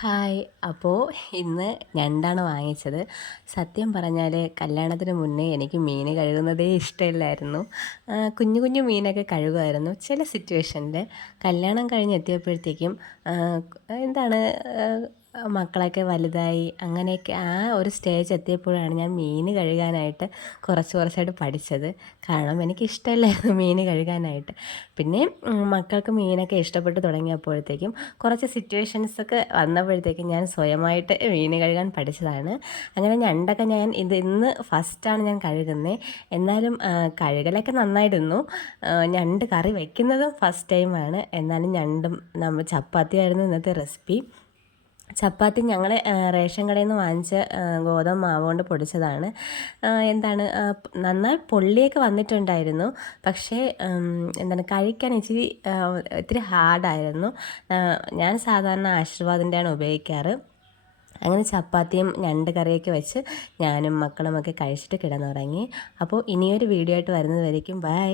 Hi. അപ്പോൾ ഇന്ന് ഞണ്ടാണ് വാങ്ങിച്ചത്. സത്യം പറഞ്ഞാൽ കല്യാണത്തിന് മുന്നേ എനിക്ക് മീൻ കഴുകുന്നതേ ഇഷ്ടമില്ലായിരുന്നു. കുഞ്ഞു കുഞ്ഞു മീനൊക്കെ കഴുകുമായിരുന്നു. ചില സിറ്റുവേഷനിൽ കല്യാണം കഴിഞ്ഞെത്തിയപ്പോഴത്തേക്കും എന്താണ് മക്കളൊക്കെ വലുതായി അങ്ങനെയൊക്കെ ആ ഒരു സ്റ്റേജ് എത്തിയപ്പോഴാണ് ഞാൻ മീൻ കഴുകാനായിട്ട് കുറച്ചായിട്ട് പഠിച്ചത്. കാരണം എനിക്കിഷ്ടമില്ലായിരുന്നു മീൻ കഴുകാനായിട്ട്. പിന്നെ മക്കൾക്ക് മീനൊക്കെ ഇഷ്ടപ്പെട്ട് തുടങ്ങിയപ്പോഴത്തേക്കും കുറച്ച് സിറ്റുവേഷൻസൊക്കെ വന്നപ്പോഴത്തേക്കും ഞാൻ സ്വയമായിട്ട് മീൻ കഴുകാൻ പഠിച്ചതാണ്. അങ്ങനെ ഞണ്ടൊക്കെ ഞാൻ ഇന്ന് ഫസ്റ്റാണ് ഞാൻ കഴുകുന്നത്. എന്നാലും കഴുകലൊക്കെ നന്നായിരുന്നു. ഞണ്ട് കറി വയ്ക്കുന്നതും ഫസ്റ്റ് ടൈമാണ്. എന്നാലും ഞണ്ടും ചപ്പാത്തിയായിരുന്നു ഇന്നത്തെ റെസിപ്പി. ചപ്പാത്തി ഞങ്ങൾ റേഷൻ കടയിൽ നിന്ന് വാങ്ങിച്ച ഗോതമ്പ് മാവ് കൊണ്ട് പൊടിച്ചതാണ്. നന്നായി പൊള്ളിയൊക്കെ വന്നിട്ടുണ്ടായിരുന്നു. പക്ഷേ കഴിക്കാൻ ഇത്തിരി ഹാർഡായിരുന്നു. ഞാൻ സാധാരണ ആശീർവാദിൻ്റെയാണ് ഉപയോഗിക്കാറ്. അങ്ങനെ ചപ്പാത്തിയും ഞണ്ട് കറിയൊക്കെ വെച്ച് ഞാനും മക്കളുമൊക്കെ കഴിച്ചിട്ട് കിടന്നുറങ്ങി. അപ്പോൾ ഇനിയൊരു വീഡിയോ ആയിട്ട് വരുന്നത് വരയ്ക്കും. ബൈ.